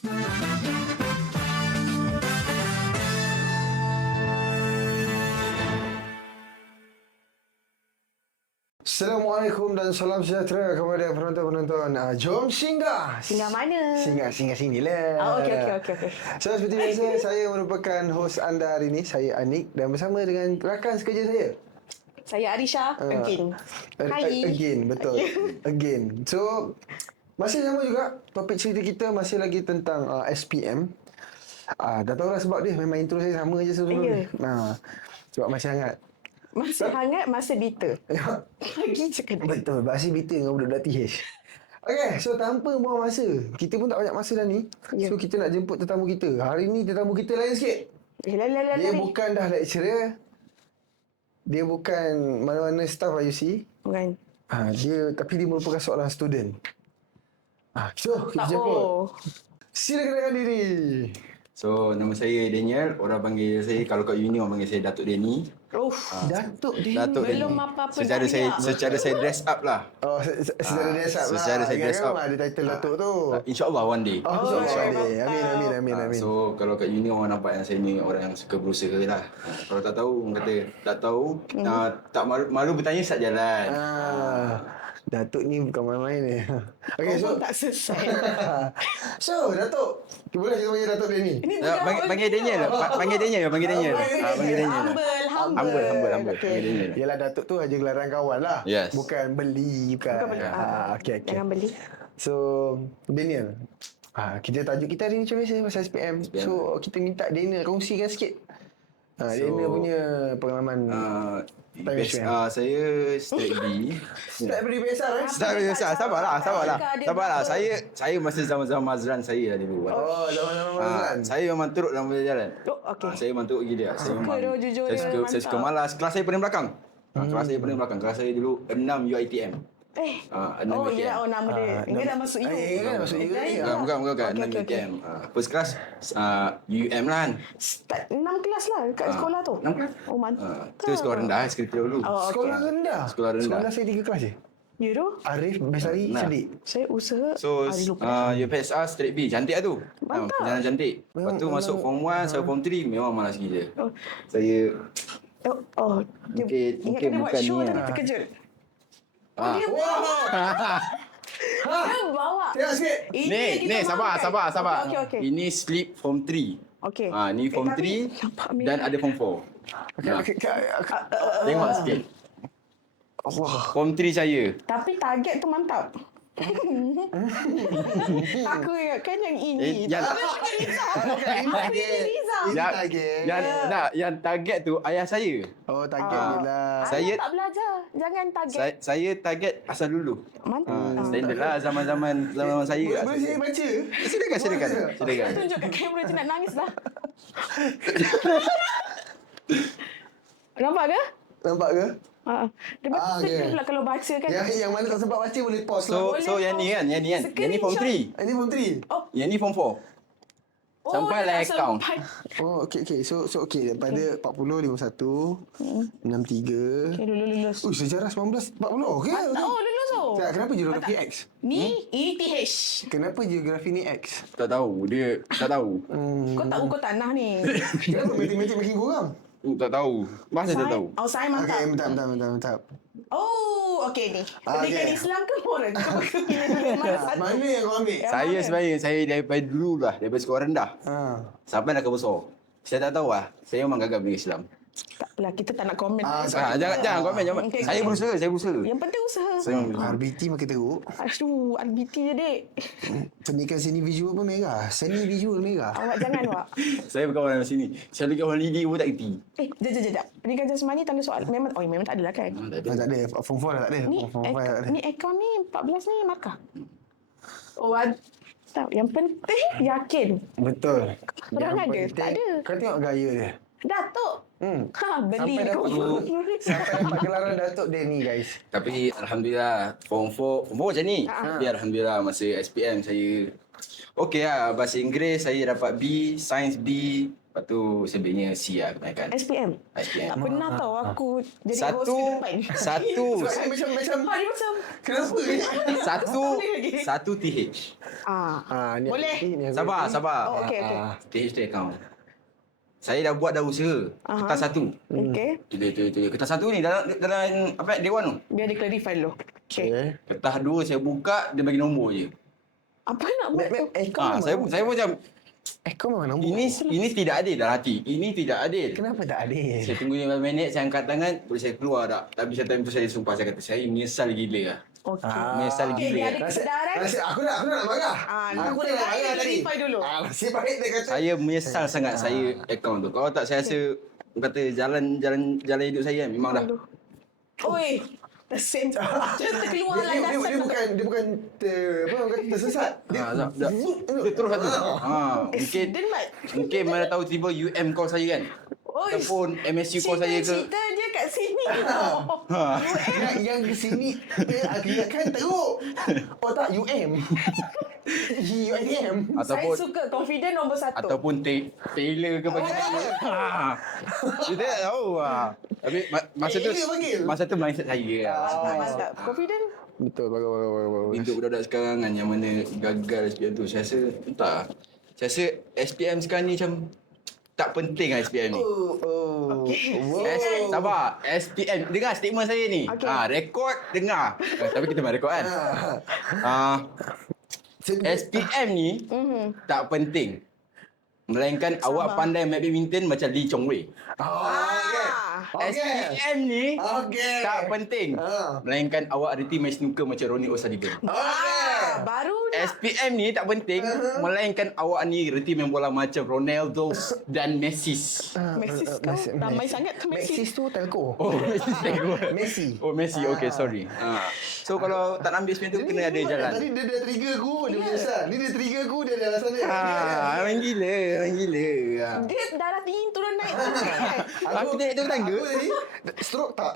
Assalamualaikum dan salam sejahtera kepada penonton-penonton. Jom singgah. Singgah mana? Singgah sini lah. Okey. So, seperti biasa, saya merupakan hos anda hari ini. Saya Anik dan bersama dengan rakan sekerja saya. Saya Arisha, again. Hai. Again, betul. Again. So, masih sama juga. Topik cerita kita masih lagi tentang SPM. Dah tahu lah sebab dia. Memang intro saya sama je sebelum ni. Sebab masih hangat. Masih hangat, masih bitter. Lagi cakap. Betul, masih bitter dengan budak-budak TH. Okay, so tanpa buang masa, kita pun tak banyak masa dah ni. So kita nak jemput tetamu kita. Hari ni tetamu kita lain sikit. Dia bukan dah lecturer. Dia bukan mana-mana staff IUC. Bukan. Tapi dia merupakan seorang student. So, kita jemput. Sila kenalkan diri. So, nama saya Daniel. Orang panggil saya, kalau kat uni orang panggil saya Datuk Denny. Datuk Denny. Datuk Denny. Belum apa-apa Secara saya dress up lah. Secara dress up lah. Secara saya dress up. Ada title Datuk tu. InsyaAllah one day. InsyaAllah. Amin. So, kalau kat uni orang nampak yang saya ni orang yang suka berusaha lah. Kalau tak tahu, orang kata tak tahu. Tak malu bertanya saat jalan. Datuk ni bukan main-main ni. Okay, so tak selesai. So, Datuk. Boleh kita panggil Datuk Denny? Panggil Daniel. Panggil Daniel. Humble. Panggil Daniel. Yelah, Datuk tu aja gelaran kawan lah. Yes. Bukan beli. Okay. Jangan beli. So, Daniel. Kita tajuk kita hari ni macam biasa pasal SPM. So, kita minta Daniel kongsikan sikit. Daniel punya pengalaman. Saya straight B. Start dari biasa Sabarlah. Saya masa zaman-zaman Mazran saya dah dulu. Zaman-zaman Mazlan. Saya memang teruk dalam jalan. Okey. Saya memang teruk gila. Saya suka malas. Kelas saya paling belakang. Kelas saya dulu 6 UiTM. 6 UiTM. Nama dia. Dia dah masuk U. Bukan 6 UiTM. First class UM lah kan. Start 6 kelas lah kat sekolah tu. 6 kelas. Oh, mantap. Itu sekolah rendah, sekolah dulu. Sekolah rendah? Sekolah rendah. Sekolah saya 3 kelas je. You tu? Arif, Besari, Sedik. Saya usaha. So, UPSR straight B. Cantik lah tu. Mantap. Perjalanan cantik. Lepas tu masuk form 1 sampai form 3 memang malas gila. Saya Dia ingatkan dia buat bukan show ni tapi lah. terkejut. Dia bawa. Tengok sikit. Ni sabar. Okey. Ini slip form 3. Okey. Ni form 3 dan ada form 4. Tengok sikit. Form 3 saya. Tapi target tu mantap. Aku ingatkan yang ini. Yang target tu ayah saya. Oh, target dia lah. Saya tak belajar. Jangan target. Saya target asal dulu. Mantap. Standard lah zaman saya. Boleh saya baca? Silakan. Tunjuk kat kamera je nak nangis dah. Nampak ke? Dia sedih pula kalau baca kan. Yang mana tak sempat baca boleh pause lah. So yang ni kan. Yang ni form 3. Ini form 3? Yang ni form 4. Sampai lah account. Oh, okey. So okey, daripada 40, 51, 63. Okay, lulus. Sejarah 1940. Okey. Lulus tu. Kenapa geografi X? Ni ETH. Kenapa geografi ni X? Tak tahu. Dia tak tahu. Kau tak ukur tanah ni. Kenapa matematik makin kurang? Tak tahu. Masa tak tahu. Oh, saya mantap. Okey, bentar. Oh, okey ni. Pendidikan Islam ke moral? Kau pilih Mana yang kau ambil? Saya sebenarnya daripada dulu lah. Daripada sekolah rendah. Sampai nak ke besar. Saya tak tahu lah. Saya memang gagal bagi Islam. Takpelah, kita tak nak komen. Jangan komen. Okay. Saya berusaha. Yang penting usaha. RBT makin teruk. Aduh, RBT je dek. Pendidikan seni visual pun merah. Seni visual merah. Awak jangan awak. Saya bukan orang sini. Saya lagi orang lidi pun tak kerti. Jap. Pendidikan jasmani tanda soal. Memang tak ada lah kan? Tak ada. Form 4 dah tak ada. Ni akaun ni 14 ni markah. Tahu. Yang penting yakin. Betul. Orang ada? Tak ada. Kau tengok gaya dia. Datuk. Beli. Sampai dapat gelaran Datuk Denny, guys. Tapi Alhamdulillah form 4 macam ni. Tapi Alhamdulillah masa SPM saya okey lah. Bahasa Inggeris saya dapat B, Sains B, Lepas tu sebenarnya C lah kebanyakan. SPM. SPM. Tak pernah tahu aku jadi host Satu, ke depan. satu, Sebab macam Dia macam kenapa ni? satu TH. Ni Boleh. ni aku- Sabar. Oh, okey. TH tu account. Saya dah buat usaha. Kertas satu. Okey. Itu. Kertas satu ni dalam apa Dewan tu. Biar dia clarify dulu. Okey. Okay. Kertas dua saya buka, dia bagi nombor je. Apa nak buat tu? Kau Saya pun macam kau memang nombor. ini tidak adil dalam hati. Ini tidak adil. Kenapa tak adil? Saya tunggu 15 minit, saya angkat tangan, boleh saya keluar tak? Tapi time tu saya sumpah, saya kata, saya menyesal gila lah. Okey. Menyesal Okey, gila dia lah. ada kesedaran. Aku nak marah. Aku dah nak marah tadi. clarify dulu. Nasib baik dia kata. Saya menyesal sangat saya akaun tu. Kalau tak, saya rasa, kata jalan hidup saya kan, memang dah. Oi. The same. Dia terkeluar landasan. Dia bukan apa orang kata tersesat. Dia Dia terus satu. Mungkin mana tahu tiba UM call saya kan. Oi. Ataupun MSU call saya ke. Cerita dia kat sini tau. yang di sini aku ingatkan teruk. Oh tak UM. UITM. Saya suka confident nombor 1. Ataupun Taylor ke bagi saya. Kita tak tahu lah. Tapi masa tu mindset saya lah. Mantap. Confident. Betul, bagus. Untuk budak-budak sekarang kan yang mana gagal SPM tu, saya rasa entah. Saya rasa SPM sekarang ni macam tak penting lah SPM ni. Sabar. SPM. Dengar statement saya ni. Rekod dengar. Tapi kita main rekod kan. SPM ni tak penting. Melainkan awak pandai main badminton macam Lee Chong Wei. SPM ni tak penting. Melainkan awak reti main snooker macam Ronnie O'Sullivan. Baru nak. SPM ni tak penting. Melainkan awak ni reti main bola macam Ronaldo dan Messi. Messi kau ramai sangat tu Messi. Messi tu telco. Oh, Messi. Oh, Messi. Okay, sorry. So, kalau tak nak ambil SPM tu, kena ada jalan. Tadi dia dah trigger aku. Dia menyesal. Ni dia trigger aku. Dia dah alasan dia. Orang gila. Dia darah tinggi turun naik. Aku naik tu tangga. Aku tadi stroke tak?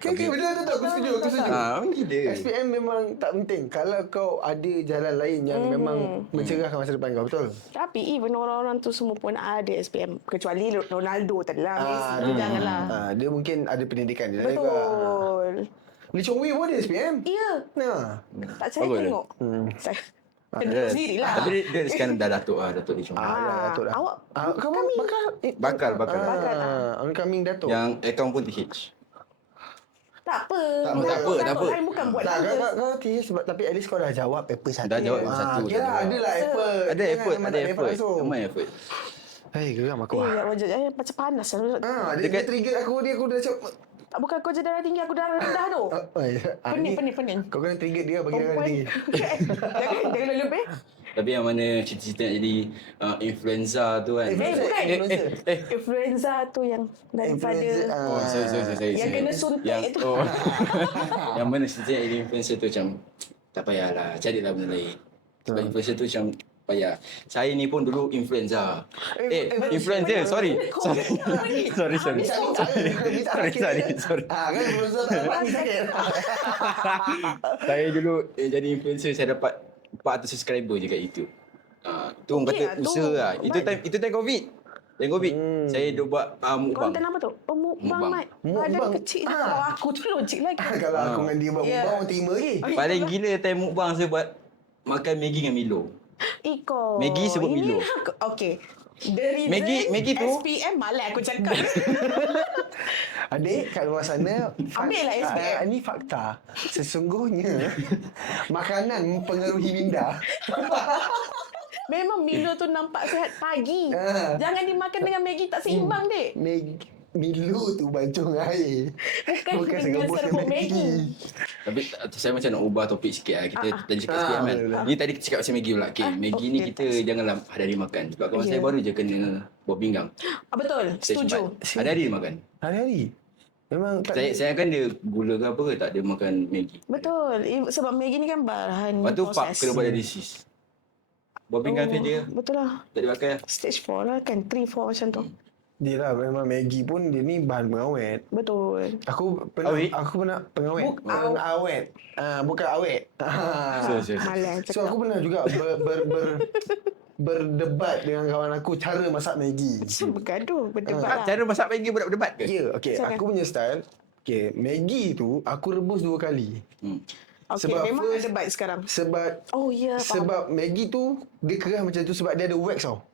Okay, benar tu tak? Aku setuju. Orang gila. SPM memang tak penting. Kalau kau ada jalan lain yang memang mencerahkan masa depan kau, betul? Tapi even orang-orang tu semua pun ada SPM. Kecuali Ronaldo tadi lah. Messi tu janganlah. Dia mungkin ada pendidikan dia. Betul. Lee Chong Wei pun ada SPM. Ya. Tak saya Bagus. tengok. Saya tengok sendiri lah. Tapi dia sekarang dah Datuk lah. Datuk Lee Chong Wei. Datuk dah. Awak Kamu Bakal. Oncoming Datuk. Yang akaun pun TH. tak apa. Tak apa. Saya bukan buat Tak, tugas. kau okey sebab tapi at least kau dah jawab paper satu. Dah jawab paper satu. Okey lah, adalah effort. Ada effort. langsung. Memang effort. Hei, geram aku. Wajah saya macam panas. Dia trigger aku dah cakap. Tak bukan kau je darah tinggi, aku darah rendah tu. Pening. Kau kena trigger dia bagi darah tinggi. Jangan lebih. Tapi yang mana cita-cita nak jadi influencer tu kan. Bukan. Influenza tu yang daripada Oh, sorry. yang kena suntik itu. Yang mana cita-cita nak jadi influencer tu macam tak payahlah, carilah benda lain. Sebab influencer tu macam payah. Saya ni pun dulu influencer. Influencer, sorry. Sorry. Kan influencer tak dapat ni sakit. Saya dulu jadi influencer, saya dapat 400 subscriber je kat YouTube. Tu orang kata usaha lah. Itu time COVID. Time COVID. Saya duk buat mukbang. Konten apa tu? Oh, mukbang, Mat. Badan Mukbang. kecil dah. Kalau aku tu logik lagi. Kalau aku dengan dia buat mukbang, orang terima lagi. Paling gila time mukbang saya buat makan Maggi dengan Milo. Iko. Maggi sebut Milo. Okey. The reason Maggi tu SPM malas aku cakap. Adik kat luar sana Ambil lah SPM. Ini fakta. Sesungguhnya makanan mempengaruhi minda. Memang Milo tu nampak sihat pagi. Jangan dimakan dengan Maggi, tak seimbang, Dek. Milo tu bancung air. Bukan dengan serbuk Maggi. Tapi saya macam nak ubah topik sikit lah. Kita tadi cakap SPM kan. Ni tadi kita cakap pasal Maggi pula. Okay, Maggi ni kita janganlah hari-hari makan. Sebab kawan saya baru je kena buah pinggang. Betul, setuju. Hari-hari dia makan. Hari-hari. Memang tak Saya kan dia gula ke apa ke tak dia makan Maggi. Betul. Sebab Maggi ni kan bahan Lepas tu Pak proses. kena buat dialisis. Buah pinggang saja. Betul lah. Tak dipakai lah. Stage 4 lah kan. 3, 4 macam tu. dia lah memang Maggi pun dia ni bahan pengawet. Betul. Aku pernah pengawet. Awet. Bukan awet. So. Malas So aku pernah juga berdebat dengan kawan aku cara masak Maggi. Macam bergaduh, berdebat lah. Cara masak Maggi berdebat ke? Ya, okey. Silakan. Aku punya style. Okey, Maggi tu aku rebus 2 kali. Okey, Sebab memang first- ada baik sekarang. Sebab Oh ya, faham. sebab Maggi tu dia keras macam tu sebab dia ada wax tau.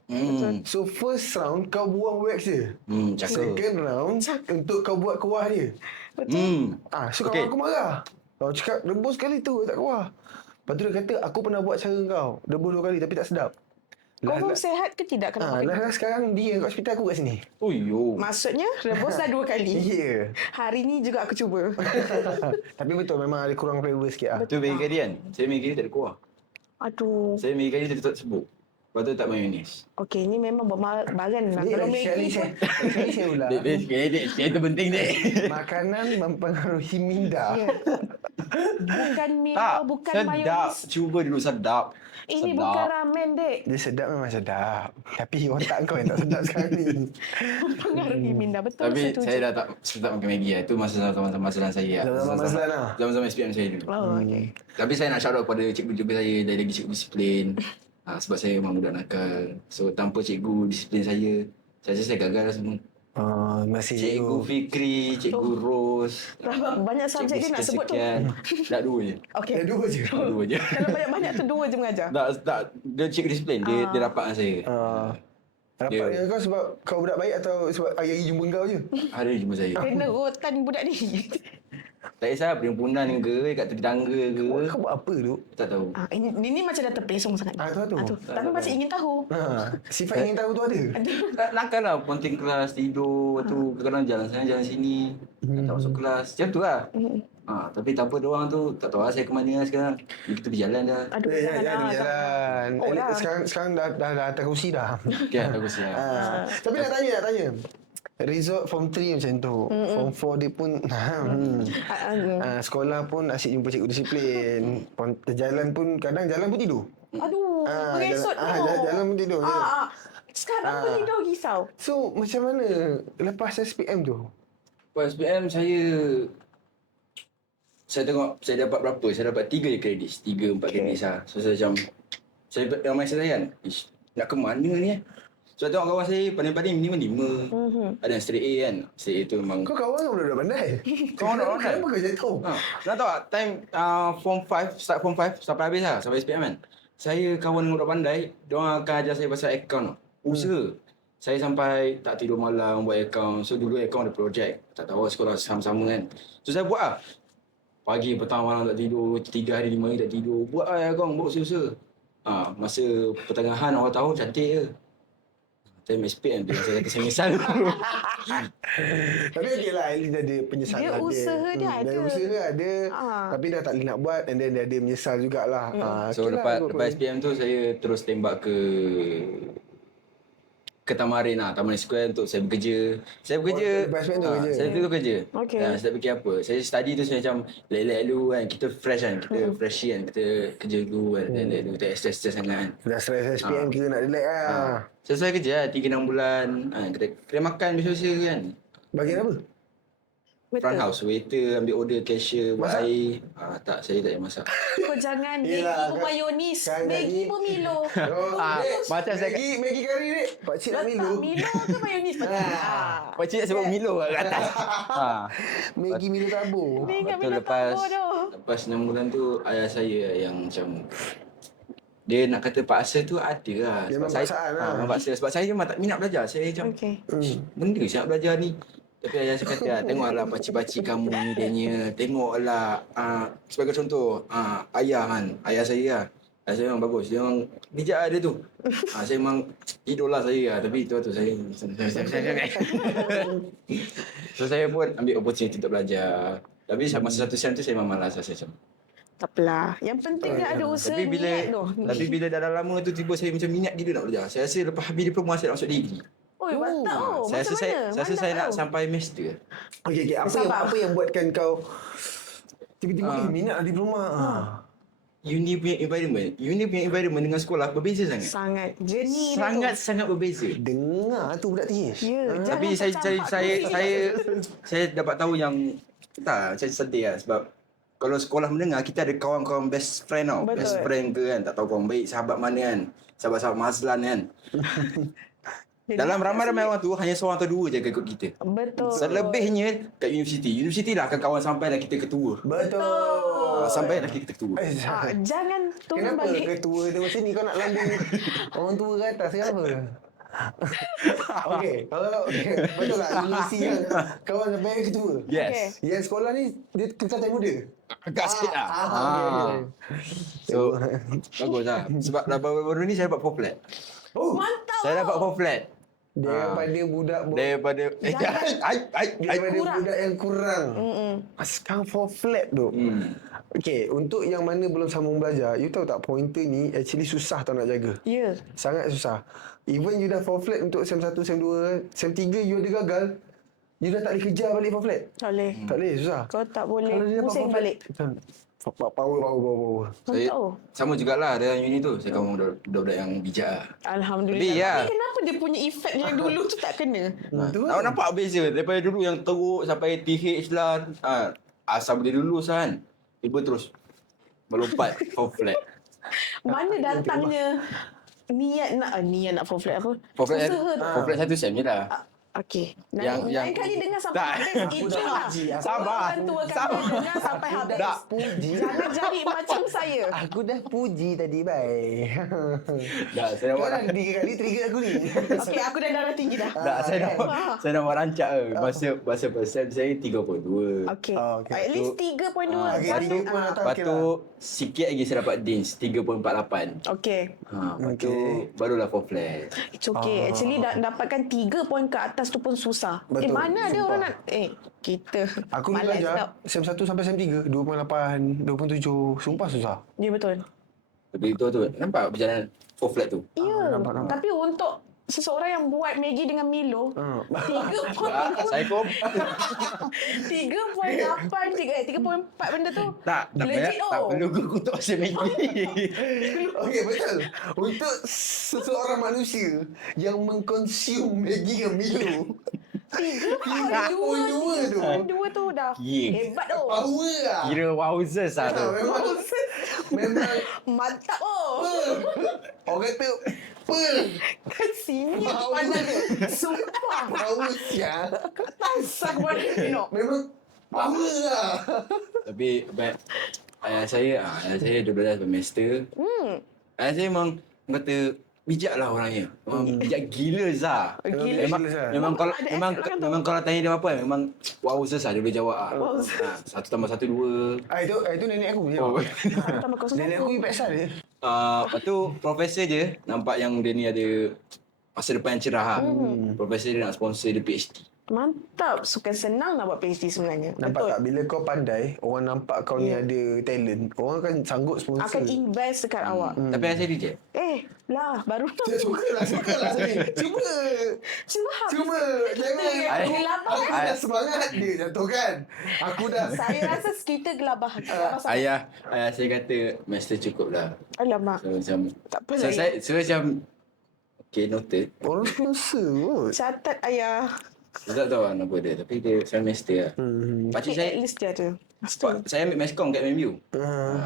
So first round kau buang wax dia. Cakap. Second round untuk kau buat kuah dia. So Okey. kawan aku marah. Kau cakap rebus kali tu tak kuah. Lepas tu dia kata aku pernah buat cara kau. Rebus 2 kali tapi tak sedap. Confirm sehat ke tidak kalau makan? Lah sekarang dia kat hospital, aku kat sini. Oh yo. Maksudnya rebus dah 2 kali. Ya. Hari ni juga aku cuba. Tapi betul memang ada kurang flavor sikit lah. Tu Maggi kari kan? Saya Maggi ni tak ada kuah. Aduh. Saya Maggi kari tak sebut. Lepas tu tak mayonis. Okey, ni memang berbaran lah. Ni Kalau sekali Maggi saya ulang. Dia tu penting dek. Makanan mempengaruhi minda. Ya. Bukan Milo, Tak, bukan sedap. mayonis. Cuba dulu sedap. Ini Sedap. bukan ramen, dek. Dia sedap memang sedap. Tapi otak kau yang tak sedap sekali ni. Mempengaruhi minda. Betul, Tapi setuju. saya dah tak sedap makan Maggi lah. Itu masa zaman-zaman masalah saya. Zaman-zaman masalah lah. Zaman-zaman SPM saya dulu. Oh, okey. Tapi saya nak shout out pada cikgu-cikgu saya dari lagi cikgu disiplin. Sebab saya memang budak nakal. So tanpa cikgu disiplin saya rasa saya gagal lah semua. Masih Cikgu Fikri, Cikgu Ros, Banyak subjek dia nak sebut tu. Tak 2 je. Okey. Ada 2 je. 2 je. Kalau banyak-banyak tu 2 je mengajar. Tak, dia cikgu disiplin. Dia rapat dengan saya. Rapat dengan kau sebab kau budak baik atau sebab hari-hari jumpa kau je? Ada jumpa saya. Kena rotan budak ni. Tak kisah perhimpunan ke, kat tepi tangga ke. Kau buat apa tu? Tak tahu. Ini macam dah terpesong sangat. Tu. Tapi masih ingin tahu. Sifat ingin tahu tu ada? Nakal lah, ponting kelas, tidur. Tu kadang-kadang jalan sana, jalan sini. Tak masuk kelas. Macam tu lah. Tapi tanpa diorang tu, tak tahu lah saya ke mana lah sekarang. Kita berjalan dah. Aduh, Jangan berjalan. Oh, lah. Sekarang dah atas kursi dah. Kan, aku siap. Tapi nak tanya. Result form 3 macam tu. Form 4 dia pun sekolah pun asyik jumpa cikgu disiplin. Jalan pun kadang jalan pun tidur. Aduh, meresot tu. Jalan pun tidur. Sekarang pun tidur risau. So macam mana lepas SPM tu? Pas SPM saya tengok saya dapat berapa? Saya dapat 3 je kredit. 3-4 kredit lah. So saya macam saya ramai saya kan. Nak ke mana ni So saya tengok kawan saya pandai-pandai minimum 5. Ada yang straight A kan. Straight A tu memang Kau kawan dengan budak-budak pandai? Kawan budak pandai. Kenapa kau macam tu? Nak tahu tak time form 5 start form 5 sampai habis lah sampai SPM kan. Saya kawan dengan budak pandai, diorang akan ajar saya pasal account tau. Usaha. Saya sampai tak tidur malam buat account. So dulu account ada projek. Tak tahu sekolah sama-sama kan. So saya buat lah. Pagi, petang, malam tak tidur. 3 hari, 5 hari tak tidur. Buat lah account, buat usaha. Masa pertengahan awal tahun cantik je. Time SPM tu saya kata saya menyesal. Tapi okey lah, at least dia ada penyesalan Dia usaha dia ada. Dia usaha ada. Tapi dah tak boleh nak buat and then dia ada menyesal jugalah. So lepas SPM tu saya terus tembak ke Tamarin lah, Taman Square untuk saya bekerja. Saya bekerja. lepas SPM tu kerja? Saya tu kerja. Okey. Saya tak fikir apa. Saya study tu saya macam lelek dulu kan. Kita fresh kan. Kita freshy kan. Kita kerja dulu kan. Lelek dulu. Tak stress sangat kan. Dah stress SPM kira nak relax lah. Selesai kerja lah 3-6 bulan. Kedai makan biasa-biasa kan. Bagian apa? Front house, waiter, ambil order, cashier, buat Masak? air. Tak, saya tak payah masak. Kau jangan Yelah, Maggi pun mayonis. kan Maggi Maggi. pun Milo. Macam saya Maggi kari dek. Pakcik nak Milo. Milo ke mayonis? Pakcik nak sebut Milo kat atas. Maggi Milo tabur. Dia ingat Betul, Milo tabur tu. lepas 6 bulan tu ayah saya yang macam dia nak kata paksa tu ada lah. Dia memang saya, paksaan lah. memang paksa. Sebab saya memang tak minat belajar. Saya macam, Okey. benda saya nak belajar ni. Tapi ayah saya kata, tengoklah pakcik-pakcik kamu ni dia nya. Tengoklah, sebagai contoh, ayah kan. Ayah saya lah. Ayah saya memang bagus. Dia memang bijak lah dia tu. Saya memang idola saya lah. Tapi tu saya... So saya pun ambil opportunity untuk belajar. Tapi masa satu sem tu saya memang malas lah. Saya macam, Tak apalah. Yang penting dia ada usaha Tapi bila niat tu. tapi bila dah lama tu tiba saya macam minat gila nak belajar. Saya rasa lepas habis diploma saya nak masuk degree. Oi, mantap tu. Saya rasa saya Mantap nak tau. sampai master. Okey, apa yang buatkan kau tiba-tiba minat diploma? Uni punya environment dengan sekolah berbeza sangat. Sangat. Journey dia tu. Sangat berbeza. Dengar tu budak TH. Ya, Tapi jangan saya tercampak dulu. saya dapat tahu yang tak macam sedih lah sebab kalau sekolah menengah kita ada kawan-kawan best friend tau. Betul. Best friend ke kan, tak tahu kawan baik, sahabat mana kan. Sahabat-sahabat Mazlan kan. Dalam ramai-ramai orang tu hanya seorang atau dua je akan ikut kita. Betul. Selebihnya kat universiti. Universiti lah akan kawan sampai dah kita ketua. Betul. Sampai dah kita ketua. Jangan turun Kenapa balik. ketua dia macam ni kau nak lambung orang tua ke atas kenapa? Okey, kalau betul tak universiti yang kawan sampai ketua? Yes. Yang sekolah ni dia kekal muda. Agak sikit lah. okey. So, bagus lah. Sebab dah baru-baru ni saya dapat 4 flat. Oh, Mantap. Saya dapat 4 flat. daripada budak Daripada daripada kurang. budak yang kurang. Sekarang for flat tu. Okay, untuk yang mana belum sambung belajar, you tahu tak pointer ni actually susah tau nak jaga. Ya. Sangat susah. Even you dah for flat untuk SEM 1, SEM 2, SEM 3 you ada gagal, you dah tak boleh kejar balik for flat. Tak boleh. Tak boleh, susah. Kau tak boleh Kalau dia dapat pusing for flat, balik. Power. Saya Mantap. sama jugalah dengan uni tu. Saya kawan budak-budak yang bijak lah. Alhamdulillah. Tapi ya. Tapi kenapa dia punya efek yang dulu tu tak kena? Awak nampak beza daripada dulu yang teruk sampai TH lah. Asal boleh lulus kan. Tiba terus melompat for flat. Mana datangnya niat nak full flat apa? For flat, Usaha tu. for flat 1 sem je lah. Okey. Yang- Lain kali dengar sampai Tak. habis. Itulah. Sabar. Orang tua kata Sabar. dengar sampai habis. Tak. Puji. Jangan jadi macam saya. Aku dah puji tadi, bye. Dah, saya Kau nak dah 3 kali trigger aku ni. Okey, aku dah darah tinggi dah. dah, saya nak rancak ke. Masa persen saya 3.2. Okey. okey. At least 3.2. okey, Paling- 3 pun atas. Lepas tu sikit lagi saya dapat DINS 3.48. Okey. Lepas tu barulah for flat. It's okay. Actually dapatkan 3 poin ke atas tu pun susah. Betul, Mana ada sumpah. orang nak kita Aku ni malas belajar tau. SEM 1 sampai SEM 3 2.8, 2.7. Sumpah susah. Ya betul. Tapi itu tu nampak perjalanan for flat tu. Ya. nampak. Tapi untuk seseorang yang buat Maggi dengan Milo, 3.8 Assalamualaikum. 3.4 benda tu. Tak Legit payah. Tak oh. perlu kutuk pasal Maggi. Okey, betul. Untuk seseorang manusia yang mengkonsum Maggi dengan Milo, 3.2 tu. 3.2 tu dah Yeah. hebat tu. Power lah. Kira wowzers lah tu. Memang Mantap oh. orang kata Kan sini Power. pandang dia. Sumpah. power siap. Atas aku pandang tengok. Memang power lah. Tapi ayah saya 12 semester. Ayah saya memang kata bijak lah orangnya. Memang bijak gila Zah. Gila. Memang kalau Ada memang effort kan tu. memang kalau tanya dia apa memang wowzers lah dia boleh jawab ah. Wowzers. 1 tambah 1 2. Itu nenek aku je. Oh. Tambah kosong Nenek aku IPSA dia. Lepas tu profesor je nampak yang dia ni ada masa depan yang cerah lah. Profesor dia nak sponsor dia PhD. Mantap. Sukan senang nak buat PhD sebenarnya. Nampak Betul. tak bila kau pandai, orang nampak kau ni ada talent, orang akan sanggup sponsor. Akan invest dekat awak. Tapi ayah saya reject. Lah, baru Sukalah sini. Cuba. Cuma Jangan. Ay- Aku dah semangat dia jatuh kan. Aku dah. saya rasa kita gelabah. Ayah saya kata master cukup lah. Alamak. So macam Tak apa so, lah, saya macam okay noted. Orang sponsor kot. Catat ayah. Saya tak tahu lah nama dia tapi dia semester lah. Pakcik At saya least dia ada. saya ambil Meskom kat MMU.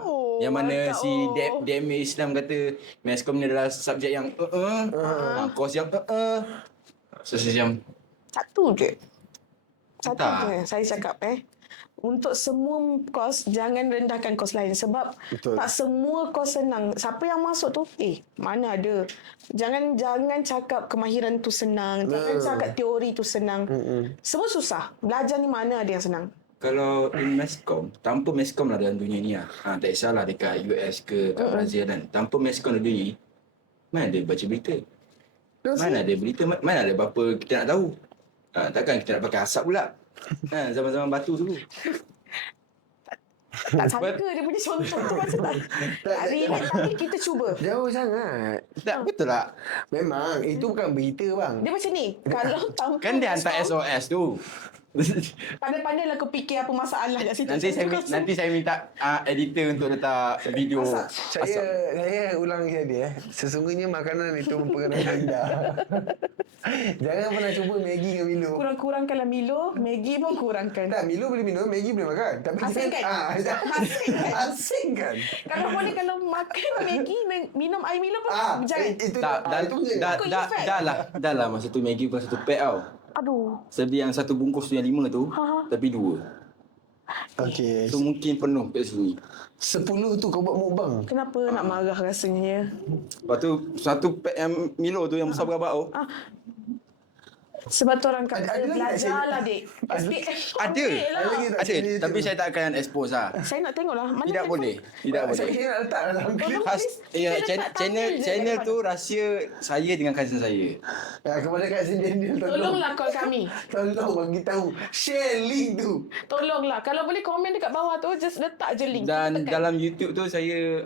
Oh, Yang mana mantap, si oh. DMA Islam kata Meskom ni adalah subjek yang course yang So saya macam Satu je. Satu Tak. je saya cakap Untuk semua kos, jangan rendahkan kos lain. Sebab Betul. tak semua kos senang. Siapa yang masuk tu, mana ada. Jangan cakap kemahiran tu senang. Jangan cakap teori tu senang. Semua susah. Belajar ni mana ada yang senang. kalau in Meskom, tanpa Meskom lah dalam dunia ni lah. Tak kisahlah dekat US ke kat Brazil kan. Tanpa Meskom dalam dunia ni, mana ada baca berita? Mana ada berita? Mana ada apa kita nak tahu? Takkan kita nak pakai asap pula? Zaman-zaman batu dulu. Tak sangka dia punya contoh tu macam tak. Hari ni tapi kita cuba. Jauh sangat. Tak betul tak? Memang itu bukan berita bang. Dia macam ni. Kalau tanpa Kan dia hantar Meskom, SOS tu. Pandai-pandai lah kau fikir apa masalah kat situ. nanti saya minta editor untuk letak video. Saya ulang tadi sesungguhnya makanan itu mempengaruhi anda. Jangan pernah cuba Maggi dengan Milo. Kurang-kurangkanlah Milo, Maggi pun kurangkan. Tak, Milo boleh minum, Maggi boleh makan. Tapi Asingkan. Asingkan. Kalau boleh kalau makan Maggi, minum air Milo pun jangan. Itu Dah lah masa tu Maggi bukan satu pack tau. Aduh. Sebeli yang satu bungkus tu yang 5 tu, tapi 2. Okey. So mungkin penuh kat sini. 10 tu kau buat mukbang. Kenapa nak marah rasanya? Lepas tu satu pack yang Milo tu yang besar berabak tu. Sebab tu orang kata Ada lagi tak belajarlah dek. Ada. Ada, tapi saya tak akan expose lah. Saya nak tengok lah. Mana Tidak boleh. Tidak boleh. Saya nak letak dalam clip. Channel tu rahsia saya dengan cousin saya. Kepada Kak Daniel, Tolonglah call kami. Tolong bagi tahu. Share link tu. Tolonglah. Kalau boleh komen dekat bawah tu, just letak je link. Dan Tekan. dalam YouTube tu saya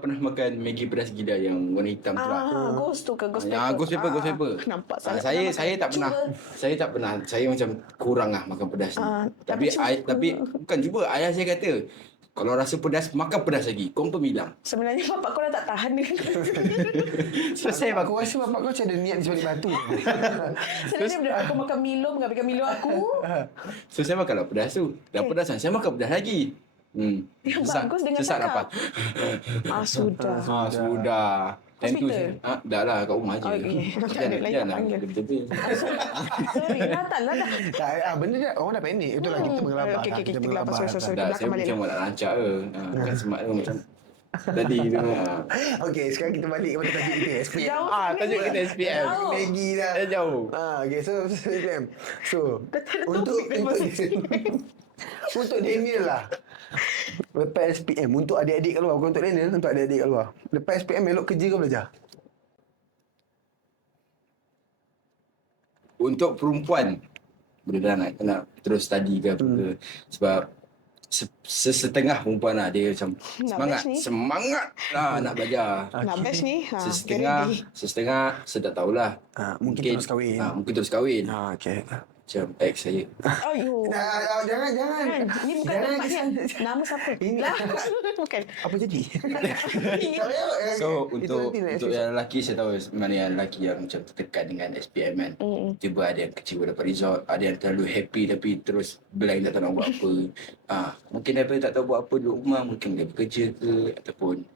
pernah makan Maggi pedas gila yang warna hitam tu lah. Ghost tu ke? Ghost Ya, pepper. ghost pepper. Nampak Saya tak pernah. Saya tak pernah. Saya macam kurang lah makan pedas ni. Tapi bukan cuba. Ayah saya kata, kalau rasa pedas, makan pedas lagi. Confirm hilang. Sebenarnya bapak kau dah tak tahan dengan So saya Aku rasa bapak kau macam ada niat di sebalik batu. sebenarnya bila aku makan Milo, menghabiskan Milo aku. So saya makan lah pedas tu. Dah pedas kan, saya makan pedas lagi. Yang bagus dengan sesak cakap. dapat. Sudah. Sudah. Time tu Hospital? saya, dah lah kat rumah je. Okey. Tak ada lagi nak panggil. Sorry, dah lah dah. Tak, benda dia orang dah panik. Itulah kita mengelabah. Okey, kita gelabah. Sorry. Dah, saya Belakang macam balik. nak rancak ke. Kan semak tu macam tadi tu. Okey, sekarang kita balik kepada tajuk kita SPM. Jauh. Tajuk kita SPM. Jauh. Maggi dah. Jauh. Okey, so SPM. So, untuk Daniel lah. Lepas SPM, untuk adik-adik kat luar. Bukan untuk Daniel, untuk adik-adik kat luar. Lepas SPM, elok kerja ke belajar? Untuk perempuan, mudah-mudahan nak terus study ke apa ke. Sebab sesetengah perempuan lah dia macam semangat lah nak belajar. Nak best ni. Setengah saya tak tahulah. Mungkin terus kahwin. Mungkin terus kahwin. Okey. Macam ex saya. Ayo. Jangan. Ni bukan tempat dia. Nama siapa? Lah. Bukan. Apa jadi? So untuk yang lelaki saya tahu mana yang lelaki yang macam tertekan dengan SPM kan. Tiba ada yang kecewa dapat result, ada yang terlalu happy tapi terus blank tak tahu nak buat apa. Mungkin daripada tak tahu buat apa duduk rumah, mungkin dia bekerja ke ataupun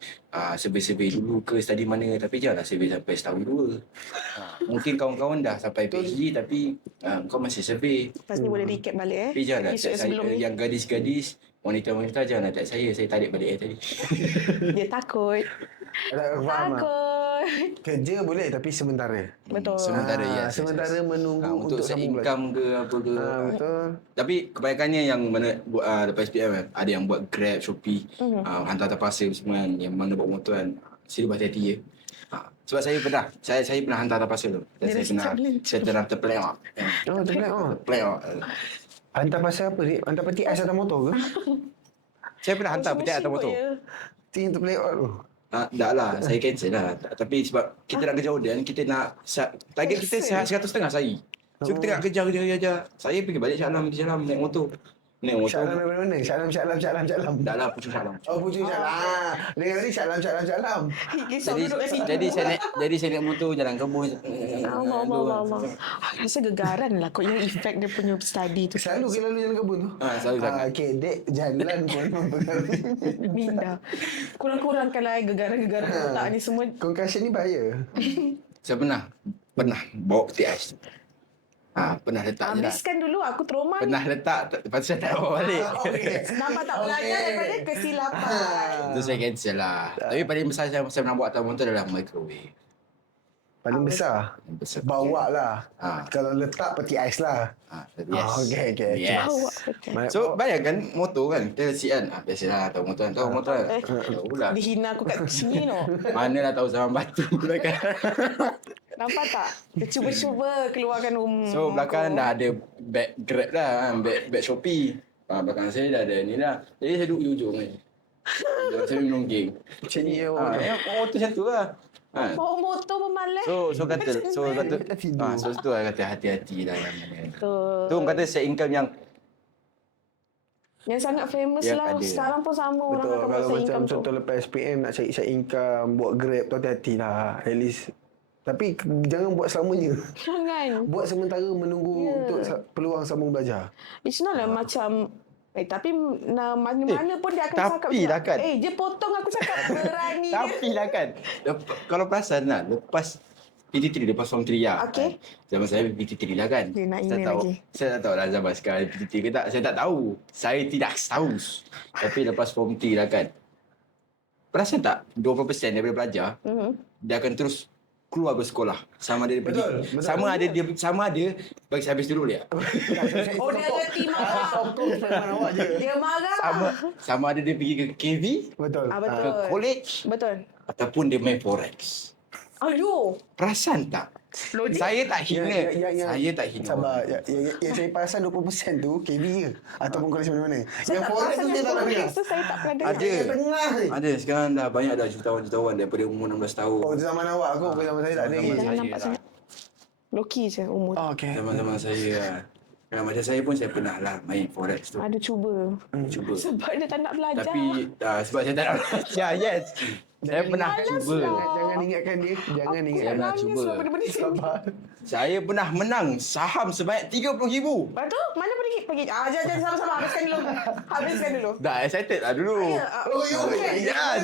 survey dulu ke study mana, tapi janganlah survey sampai setahun 2. Mungkin kawan-kawan dah sampai PhD tapi kau masih survey. Lepas ni boleh recap balik Tapi janganlah Episod tag sebelum saya, ni. yang gadis-gadis, wanita-wanita janganlah tag saya tarik balik tadi. Dia takut. Takut. Kerja boleh tapi sementara. Betul. Sementara ya. Sementara menunggu untuk set sambung income ke apa ke. betul. Tapi kebanyakannya yang mana buat lepas SPM kan, ada yang buat Grab, Shopee, hantar parcel semua kan, yang mana bawa motor kan. Sila berhati-hati ya. Sebab saya pernah hantar parcel tu. Dan saya pernah terpeleok. Terpeleok. Hantar pasal apa, Dik? Hantar peti ais atas motor ke? Saya pernah hantar peti atas motor. Itu yang terpelek tu. Dah lah, saya cancel lah. Tapi sebab kita nak kerja order, kita nak target kita 150 sehari. So kita nak kejar. Saya pergi balik Shah Alam naik motor. Shah Alam dari mana? Shah Alam. Dah lah Pucuk Shah Alam. Oh, Pucuk Shah Alam. Dengar ni Shah Alam. Jadi saya naik motor jalan kebun. Allah. Rasa gegaran lah kot yang efek dia punya study tu. Selalu ke lalu jalan kebun tu? Selalu sangat. Okey, Dek, jalan pun mempengaruhi. Minda. Kurang-kurangkanlah gegaran-gegaran otak ni semua. Concussion ni bahaya. Saya pernah bawa peti ais. Pernah letak je lah. Habiskan dulu, aku trauma. Pernah letak, lepas tu saya tak bawa balik. Nampak tak belajar daripada kesilapan. Tu saya cancel lah. Tapi paling besar saya pernah buat atas motor adalah microwave. Paling besar? Bawa lah. Kalau letak peti ais lah. Yes. Okey. Yes. So bayangkan motor kan, kita sit kan. Biasalah tahu motor kan. Tahu pula. Dihina aku kat sini no. Manalah tahu zaman batu kan. Nampak tak? Dia cuba-cuba keluarkan rumah. So belakang dah ada bag Grab dah kan, bag Shopee. Belakang saya dah ada ni dah. Jadi saya duduk di ujung ni. Saya menongging. Macam ni motor macam tu lah. Ha. Bawa motor pun malas. So kata Tidur. so tu lah kata hati-hati lah yang mana. Betul. Tu orang kata set income yang Yang sangat famous Yang lah. ada. Sekarang pun sama orang Betul. akan Kalau buat macam income tu. contoh lepas SPM nak cari side income, buat Grab tu hati-hati lah. At least. Tapi jangan buat selamanya. Jangan. Buat sementara menunggu Ya. untuk peluang sambung belajar. It's not lah macam tapi mana-mana pun dia akan cakap tapi juga. lah kan. Dia potong aku cakap berani dia. tapi lah kan. Kalau perasan lah lepas PT3 lepas form 3 lah. Okey. Zaman saya PT3 lah kan. Dia nak Saya email tahu. lagi. Saya tak tahu lah zaman sekarang PT3 ke tak. Saya tak tahu. Saya tidak tahu. Tapi lepas form 3 lah kan. Perasan tak 20% daripada pelajar dia akan terus keluar bersekolah. Sama ada dia pergi. Betul. Sama ada bagi saya habis dulu dia. Oh, dia reti marah. Awak je. Dia marah. Sama ada dia pergi ke KV, Betul. Betul. ke college Betul. ataupun dia main forex. Aduh. Perasan tak? Logik. Saya tak hina. Yang- Saya tak hina. Sabar. Yang saya perasan 20% tu KB je. Ataupun kolej mana-mana. Yang tak forex tu perasan dia tak nak forex dengar. tu saya tak pernah dengar. Ada. Tengah ni. Ada sekarang dah banyak dah jutawan-jutawan daripada umur 16 tahun. Oh, zaman awak aku. Zaman saya tak ada. Zaman Jangan saya nampak lah. sangat. Loki je umur. Oh, okay. Zaman-zaman saya lah. Macam saya pun saya pernah lah main forex tu. Ada cuba. Cuba. Sebab dia tak nak belajar. Tapi sebab saya tak nak belajar, yes. Saya pernah Malas cuba. lah. Jangan ingatkan dia. Jangan Saya ingatkan. nak Nangis cuba. lah benda-benda sini. Sabar. Saya pernah menang saham sebanyak 30,000. Lepas tu, mana pergi? Jangan sama-sama. Habiskan dulu. Habiskan dulu. Dah excited lah dulu. Ya, Oh, ya. Yes.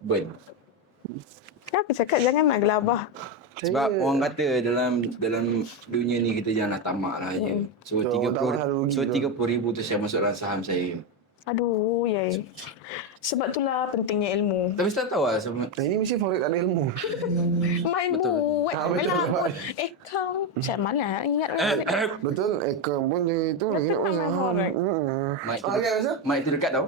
Burn. Aku cakap jangan nak gelabah. Sebab orang kata dalam dunia ni kita janganlah tamak lah je. So Betul, tamak rugi tu. 30,000 tu saya masuk dalam saham saya. Aduh, yai. Sebab itulah pentingnya ilmu. Tapi saya tak tahu lah sebab Ini mesti forex tak ada ilmu. Main Betul. buat. Betul. Melabut. Account. Macam mana nak ingat. Betul. Ekam pun dia tu lagi nak Betul, pasal. forex. mic tu, Okay, Ustaz. mic tu dekat tau.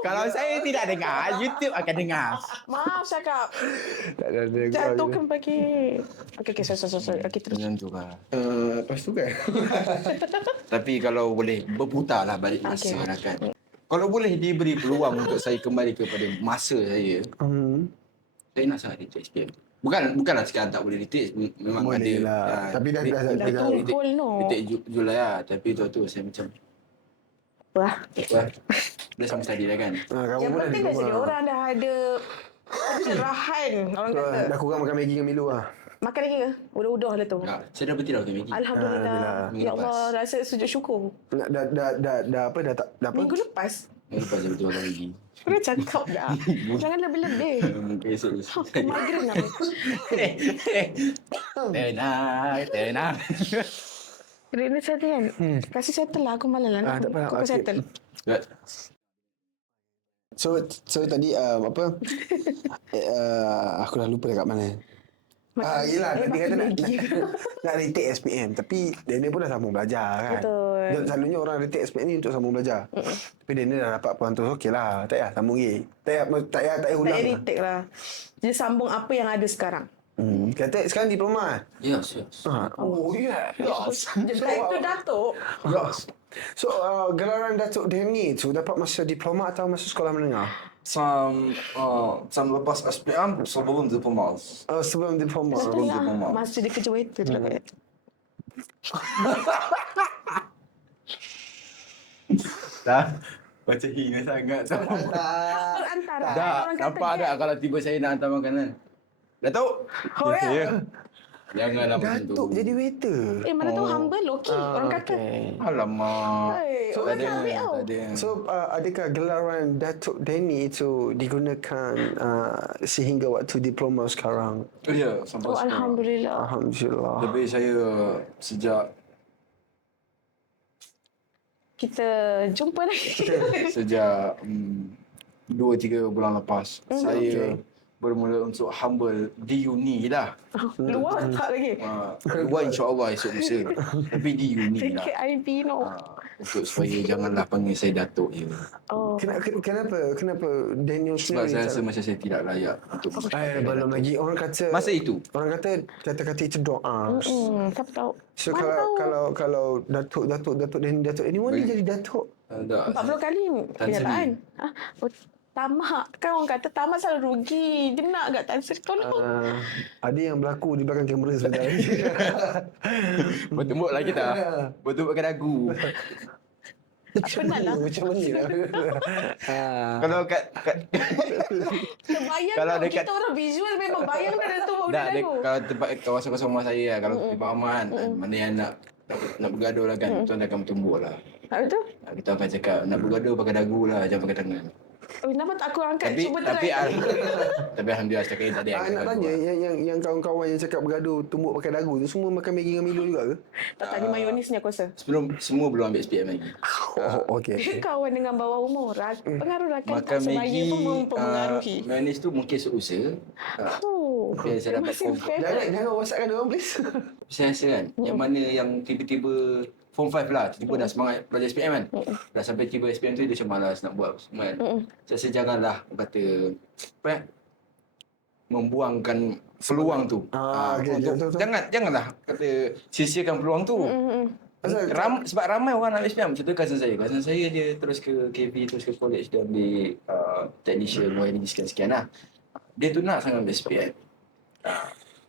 Kalau saya tidak dengar, YouTube akan dengar. Maaf cakap. Tak ada. Jatuhkan bagi. Okay, sorry. Okay, terus. Macam tu lah. Lepas tu kan. Tapi kalau boleh berputar lah balik masa Okey. lah kan. Kalau boleh diberi peluang untuk saya kembali kepada masa saya, saya nak sangat retake SPM. Bukanlah sekarang tak boleh retake, memang Boleh ada. lah. Tapi dah tumpul no. Retake Julai lah. Tapi tu saya macam, Wah. dah sama study dah kan. Kamu Yang pun dah penting di dah jadi rumah. orang dah ada pencerahan. Orang kata. Dah kurang makan Maggi dengan Milo lah. Makan lagi ke? Udah-udah lah tu. Ya, saya dah berhenti dah makan Maggi. Alhamdulillah. Minggu Ya Allah, lepas. rasa sujud syukur. Dah apa? Dah apa? Minggu lepas. Minggu lepas saya betul makan Maggi. Kena cakap dah. Jangan lebih-lebih. Mungkin esok Migraine lah. Tenang. Kena settle kan? Kasih settle lah. Aku malas lah. Tak apa. Kau Okey. settle. So tadi apa? Aku dah lupa dekat mana. Yelah, tadi kata nak retake SPM. Tapi Daniel pun dah sambung belajar kan. Betul. Dan selalunya orang retake SPM ni untuk sambung belajar. Tapi Daniel dah dapat peluang tu, okey lah. Tak payah sambung lagi. Tak payah Tak ulang payah lah. retake lah. Dia sambung apa yang ada sekarang. Kata sekarang diploma. Yes. Oh, ya. Itu Datuk. Yes. So, gelaran Datuk Dani tu dapat masa diploma atau masa sekolah menengah? Sam lepas SPM sebelum diploma. Sebelum diploma. Sebelum Itulah. diploma. Masa dia kerja waiter tu lah. Dah. Macam hina sangat tu. Perantara. Dah, Orang kata nampak dia- tak kalau tiba saya nak hantar makanan? Datuk! Oh, ya? Janganlah macam tu. Datuk jadi waiter. Mana tahu humble, Loki. Orang kata. Alamak. Hey, Tak orang ada, tak ambil tau. tak ada. So, adakah gelaran Datuk Dani itu digunakan sehingga waktu diploma sekarang? Ya, sampai Oh, sekarang. Alhamdulillah. Alhamdulillah. Tapi saya sejak Kita jumpa lagi. sejak 2-3 bulan lepas saya bermula untuk humble di uni lah. Luar tak lagi. Luar insyaAllah esok lusa. Tapi di uni lah. Dekat IB no. Untuk supaya janganlah panggil saya Datuk je. Oh. Kenapa Daniel Sebab sendiri saya rasa macam saya tidak layak untuk belum lagi orang kata Masa itu. orang kata kata-kata itu doa. Siapa tahu. So Mana tahu. kalau Datuk Dani mana jadi Datuk? Tak. 40 kali Tan kenyataan. Tamak. Kan orang kata tamak selalu rugi. Dia nak kat Tan Sri tolong. Ada yang berlaku di belakang kamera sebentar lagi. Bertumbuk lagi tak? Bertumbuk ke dagu. Pernah lah. Macam mana lah. Kalau kat Terbayang Kalau tau. dekat- Kita orang visual memang bayang dah tumbuk tak, dagu. kalau tempat kawasan kosong rumah saya lah, kalau tempat aman, mana yang nak bergaduh lah kan, tuan akan bertumbuk lah. Habis tu? Kita akan cakap nak bergaduh pakai dagu lah, jangan pakai tangan. Kenapa tak aku angkat? Tapi Cuba tapi try. tapi alhamdulillah setakat ini tak ada yang Nak tanya, yang kawan-kawan yang cakap bergaduh tumbuk pakai dagu tu semua makan Maggi dengan Milo juga ke? Tak tadi mayonisnya aku rasa. semua belum ambil SPM lagi. Oh, okey. Kawan dengan bawah umur. Pengaruh rakan Makan tak sebaya Maggi, pun mempengaruhi. mayonis tu mungkin seusaha. Oh, Biar saya dapat masih confirm. Jangan whatsappkan dia orang please. Saya rasa kan, yang mana yang tiba-tiba Form 5 lah, tiba-tiba dah semangat belajar SPM kan. Dah sampai tiba SPM tu, dia macam malas nak buat semua kan. Saya rasa janganlah, orang kata, apa ya, membuangkan peluang tu. Okey, betul. Janganlah kata sia-siakan peluang tu. Sebab ramai orang nak ambil SPM. Contoh cousin saya dia terus ke KB, terus ke college, dia ambil technician, wiring sekian-sekian lah. Dia tu nak sangat ambil SPM.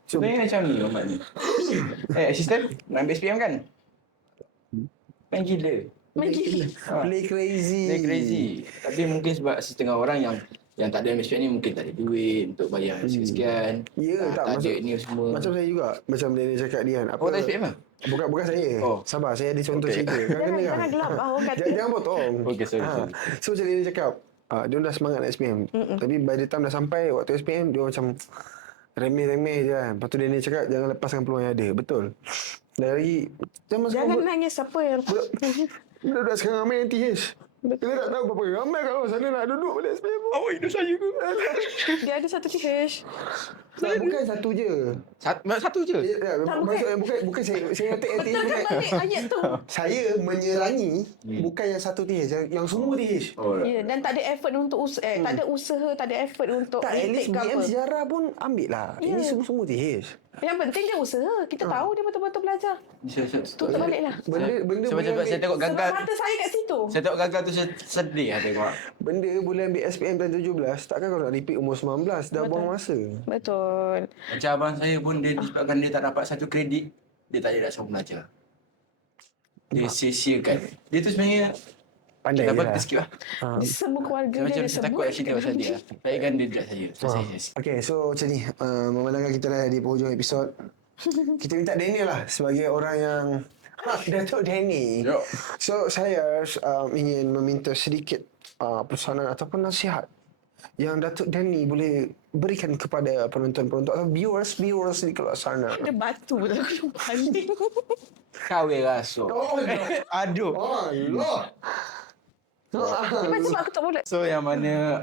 Sebenarnya macam ni Muhammad ni. Assistant, nak ambil SPM kan? Main gila. Play crazy. Dia crazy. Tapi mungkin sebab setengah orang yang tak ada ambil SPM ni mungkin tak ada duit untuk bayar sekian-sekian. Ya, tak, tak ada maksud- ni semua. Macam saya juga. Macam dia ni cakap dia kan. Oh, tak SPM lah? Bukan saya. Oh. Sabar, saya ada contoh Okey. cerita. Kan kena Jangan gelap lah orang kata. Jangan potong. Okey, sorry. So macam dia cakap, dia dah semangat nak SPM. Tapi by the time dah sampai waktu SPM, dia macam remeh-remeh je kan. Lepas tu dia ni cakap, jangan lepaskan peluang yang ada. Betul. Dari zaman Jangan sekarang, nangis siapa yang... budak-budak sekarang ramai NTH. Kita tak tahu berapa ramai kat luar sana nak duduk balik SPM. Awak hidup saya ke? Dia ada satu TH. Bukan satu je. Satu je? Bukan saya kata NTH. Betulkan balik ayat tu. Saya menyerangi bukan yang satu TH, yang semua TH. Oh, Ya, dan tak ada effort untuk tak ada usaha, tak ada effort untuk Tak, at least retake ke BM apa. sejarah pun ambil lah. Ya. Ini semua TH. Yang penting dia usaha. Kita tahu dia betul-betul belajar. Tutup balik lah. Benda Sebab boleh saya tengok Sebab gagal. mata saya kat situ. Saya tengok gagal tu saya sedih lah tengok. Benda boleh ambil SPM tahun 17, takkan kau nak repeat umur 19, dah buang masa. Betul. Macam abang saya pun dia disebabkan dia tak dapat satu kredit, dia tak ada nak sambung belajar. Dia sia-siakan. Dia tu sebenarnya Pandai tak apa, je kita skip lah. Semua keluarga Saya dia macam ada saya takut actually pasal dia. Baikkan dia drag saya. So, saya skip. Okay, so macam ni, memandangkan kita dah di penghujung episod, kita minta Daniel lah sebagai orang yang Datuk Danny. Yo. So saya ingin meminta sedikit pesanan ataupun nasihat yang Datuk Danny boleh berikan kepada penonton-penonton atau viewers di luar sana. Ada batu betul aku banding. Kau yang rasuk. Aduh. Allah. Macam aku tak boleh. So yang mana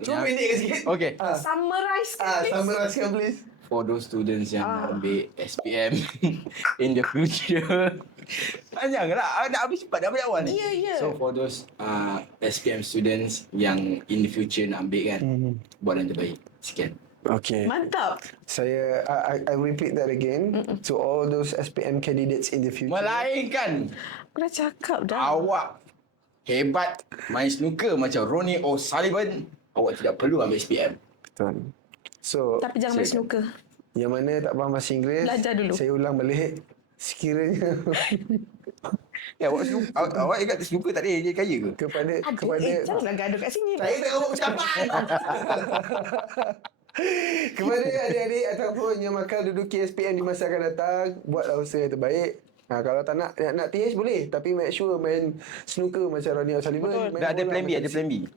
Cuba pendekkan sikit. Okay. Summarize please. Summariskan please. For those students yang nak ambil SPM in the future. Janganlah, nak habis cepat dah ambil awal ni. Ya, ya. So for those SPM students yang in the future nak ambil kan, buat yang terbaik. Sekian. Okay. Mantap. Saya I repeat that again to all those SPM candidates in the future. Melainkan Aku dah cakap dah. awak hebat main snooker macam Ronnie O'Sullivan, awak tidak perlu ambil SPM. Betul. So, Tapi jangan main silakan. snooker. yang mana tak faham bahasa Inggeris, Belajar dulu. saya ulang balik. Sekiranya Ya, awak ingat snooker tak ada dia kaya ke? kepada Janganlah gaduh kat sini. saya tak ngomong ucapan. Kepada adik-adik ataupun yang bakal duduki SPM di masa akan datang, buatlah usaha yang terbaik. Kalau tak nak TH boleh, tapi make sure main snooker macam Ronnie O'Sullivan. Dah ada plan B, ada plan B.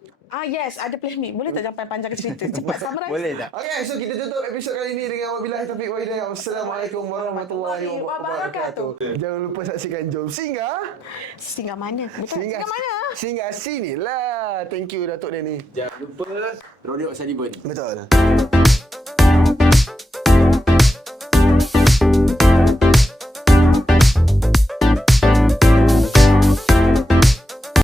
Yes, ada plan B. Boleh tak jangan panjang cerita? Cepat summarize. Boleh tak? Okay, so kita tutup episod kali ini dengan wabillahi taufiq wal hidayah. Wassalamualaikum warahmatullahi wabarakatuh. Jangan lupa saksikan Jom Singgah. Singgah mana? Betul. Singgah mana? Singgah sini lah. Thank you Datuk Danny. Jangan lupa Ronnie O'Sullivan. Betul.